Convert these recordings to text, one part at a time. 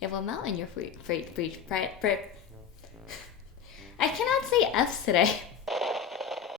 It will melt in your I cannot say F's today.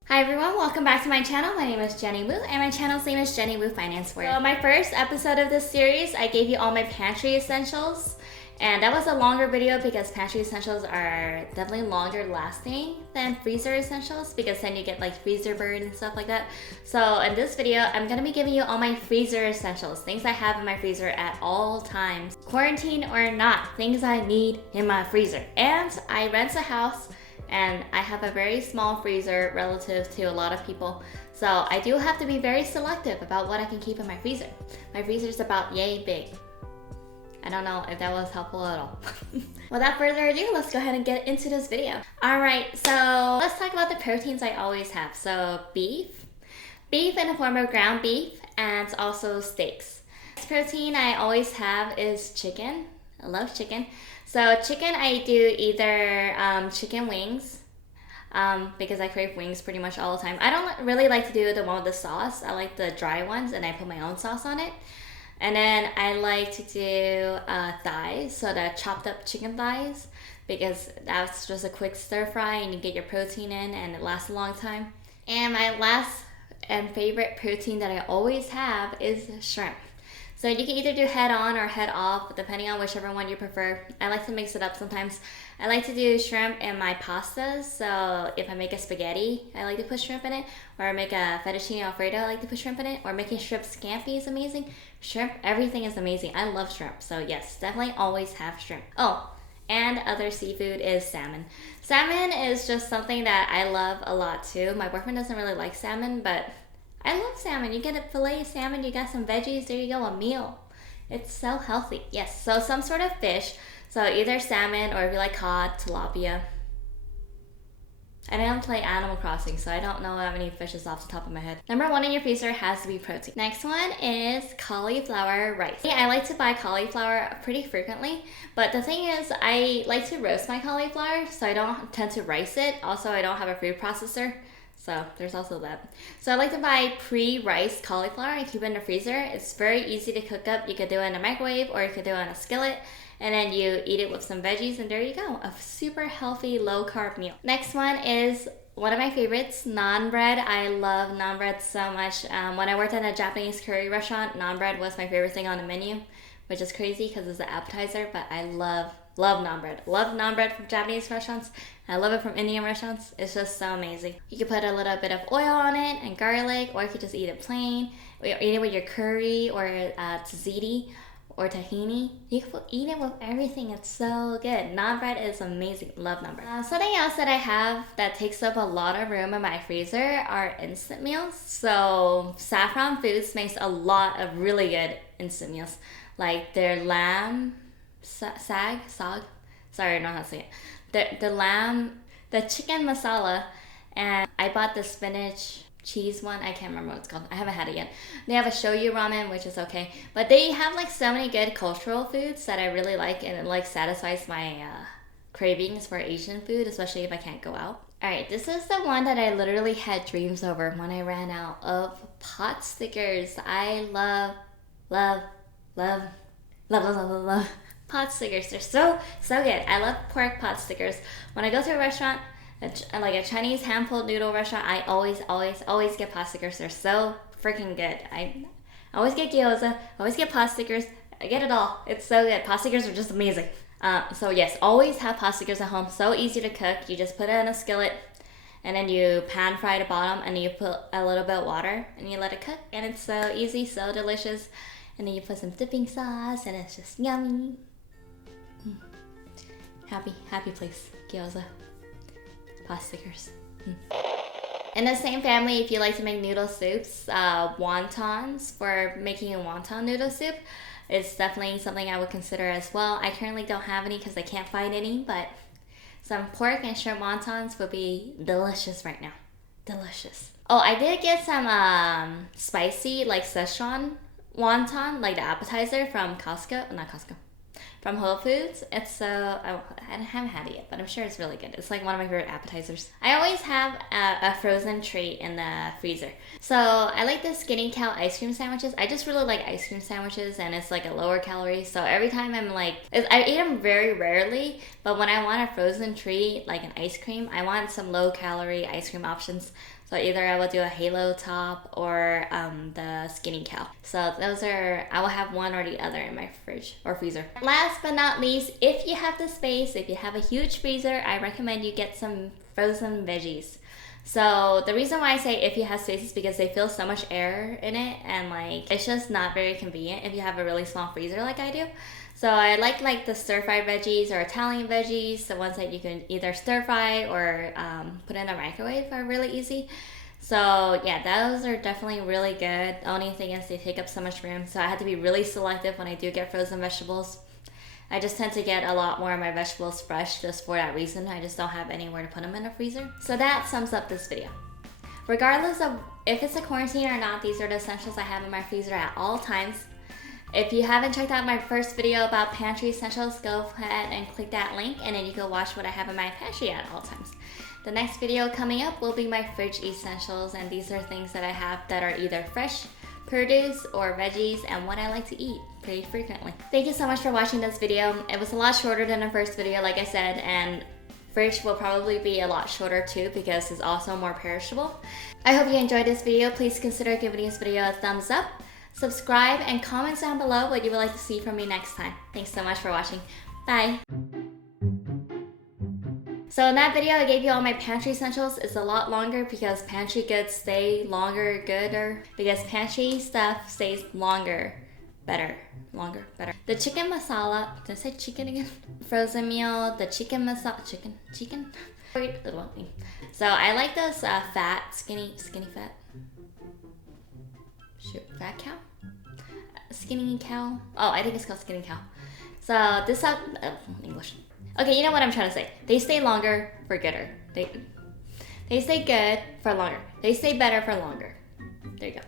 Hi everyone, welcome back to my channel. My name is Jenny Wu, and my channel's name is Jenny Wu Finance Word. So my first episode of this series, I gave you all my pantry essentials. And that was a longer video because pantry essentials are definitely longer lasting than freezer essentials, because then you get like freezer burn and stuff like that. So in this video, I'm gonna be giving you all my freezer essentials, things I have in my freezer at all times. Quarantine or not, things I need in my freezer. And I rent a house and I have a very small freezer relative to a lot of people. So I do have to be very selective about what I can keep in my freezer. My freezer is about yay big. I don't know if that was helpful at all. Without further ado, let's go ahead and get into this video. Alright, so let's talk about the proteins I always have. So beef in the form of ground beef, and also steaks. Next protein I always have is chicken. I love chicken. So chicken, I do either chicken wings, because I crave wings pretty much all the time. I don't really like to do the one with the sauce. I like the dry ones, and I put my own sauce on it. And then I like to do thighs, so the chopped up chicken thighs, because that's just a quick stir fry and you get your protein in and it lasts a long time. And my last and favorite protein that I always have is shrimp. So you can either do head on or head off, depending on whichever one you prefer. I like to mix it up sometimes. I like to do shrimp in my pastas. So if I make a spaghetti, I like to put shrimp in it. Or I make a fettuccine alfredo, I like to put shrimp in it. Or making shrimp scampi is amazing. Shrimp, everything is amazing. I love shrimp. So yes, definitely always have shrimp. Oh, and other seafood is salmon. Salmon is just something that I love a lot too. My boyfriend doesn't really like salmon, but I love salmon. You get a fillet of salmon, you got some veggies, there you go, a meal. It's so healthy. Yes, so some sort of fish. So either salmon, or if you like cod, tilapia. And I don't play Animal Crossing, so I don't know how many fishes off the top of my head. Number one in your freezer has to be protein. Next one is cauliflower rice. Yeah, I like to buy cauliflower pretty frequently, but the thing is, I like to roast my cauliflower, so I don't tend to rice it. Also, I don't have a food processor. So there's also that. So I like to buy pre-riced cauliflower and keep it in the freezer. It's very easy to cook up. You could do it in a microwave, or you could do it in a skillet, and then you eat it with some veggies, and there you go. A super healthy, low-carb meal. Next one is one of my favorites, naan bread. I love naan bread so much. When I worked at a Japanese curry restaurant, naan bread was my favorite thing on the menu, which is crazy because it's an appetizer, but I love naan bread. Love naan bread from Japanese restaurants. I love it from Indian restaurants. It's just so amazing. You can put a little bit of oil on it and garlic, or you could just eat it plain. Or eat it with your curry or tzatziki or tahini. You can eat it with everything. It's so good. Naan bread is amazing. Love naan bread. Something else that I have that takes up a lot of room in my freezer are instant meals. So Saffron Foods makes a lot of really good instant meals. Like their lamb sorry, I don't know how to say it. The chicken masala, and I bought the spinach cheese one. I can't remember what it's called. I haven't had it yet. They have a shoyu ramen, which is okay, but they have like so many good cultural foods that I really like, and it like satisfies my cravings for Asian food, especially if I can't go out. Alright, this is the one that I literally had dreams over when I ran out of Potstickers. I love Potstickers. They're so good. I love pork Potstickers. When I go to a restaurant, like a Chinese hand-pulled noodle restaurant, I always get Potstickers. They're so freaking good. I always get gyoza, always get Potstickers. I get it all. It's so good. Potstickers are just amazing. So yes, always have Potstickers at home. So easy to cook. You just put it in a skillet, and then you pan fry the bottom, and then you put a little bit of water, and you let it cook, and it's so easy, so delicious. And then you put some dipping sauce, and it's just yummy. Happy place. Gyoza. Potstickers. In the same family, if you like to make noodle soups, wontons for making a wonton noodle soup, it's definitely something I would consider as well. I currently don't have any because I can't find any, but some pork and shrimp wontons would be delicious right now. Delicious. Oh, I did get some spicy, like Szechuan wonton, like the appetizer from Costco. Not Costco. from Whole Foods. It's so, I haven't had it yet, but I'm sure it's really good. It's like one of my favorite appetizers. I always have a frozen treat in the freezer. So I like the Skinny Cow ice cream sandwiches. I just really like ice cream sandwiches, and it's like a lower calorie. So every time I'm like, I eat them very rarely, but when I want a frozen treat, like an ice cream, I want some low calorie ice cream options. So either I will do a Halo Top or the Skinny Cow. So those are, I will have one or the other in my fridge or freezer. Last but not least, if you have the space, if you have a huge freezer, I recommend you get some frozen veggies. So the reason why I say if you have space is because they feel so much air in it, and like it's just not very convenient if you have a really small freezer like I do. So I like the stir-fried veggies or Italian veggies, the ones that you can either stir-fry or put in a microwave are really easy. So yeah, those are definitely really good. The only thing is they take up so much room, so I have to be really selective when I do get frozen vegetables. I just tend to get a lot more of my vegetables fresh just for that reason. I just don't have anywhere to put them in the freezer. So that sums up this video. Regardless of if it's a quarantine or not, these are the essentials I have in my freezer at all times. If you haven't checked out my first video about pantry essentials, go ahead and click that link, and then you can watch what I have in my pantry at all times. The next video coming up will be my fridge essentials, and these are things that I have that are either fresh produce or veggies, and what I like to eat pretty frequently. Thank you so much for watching this video. It was a lot shorter than the first video, like I said, and fridge will probably be a lot shorter too because it's also more perishable. I hope you enjoyed this video. Please consider giving this video a thumbs up. Subscribe and comment down below what you would like to see from me next time. Thanks so much for watching. Bye! So in that video I gave you all my pantry essentials. It's a lot longer because pantry goods stay longer, gooder. Because pantry stuff stays longer, better. Longer, better. The chicken masala, did I say chicken again? Frozen meal, the chicken masala, chicken? So I like those fat, skinny fat. Shoot, fat cow? Skinny cow? Oh, I think it's called skinny cow. So this English. Okay, you know what I'm trying to say. They stay longer for gooder. They stay good for longer. They stay better for longer. There you go.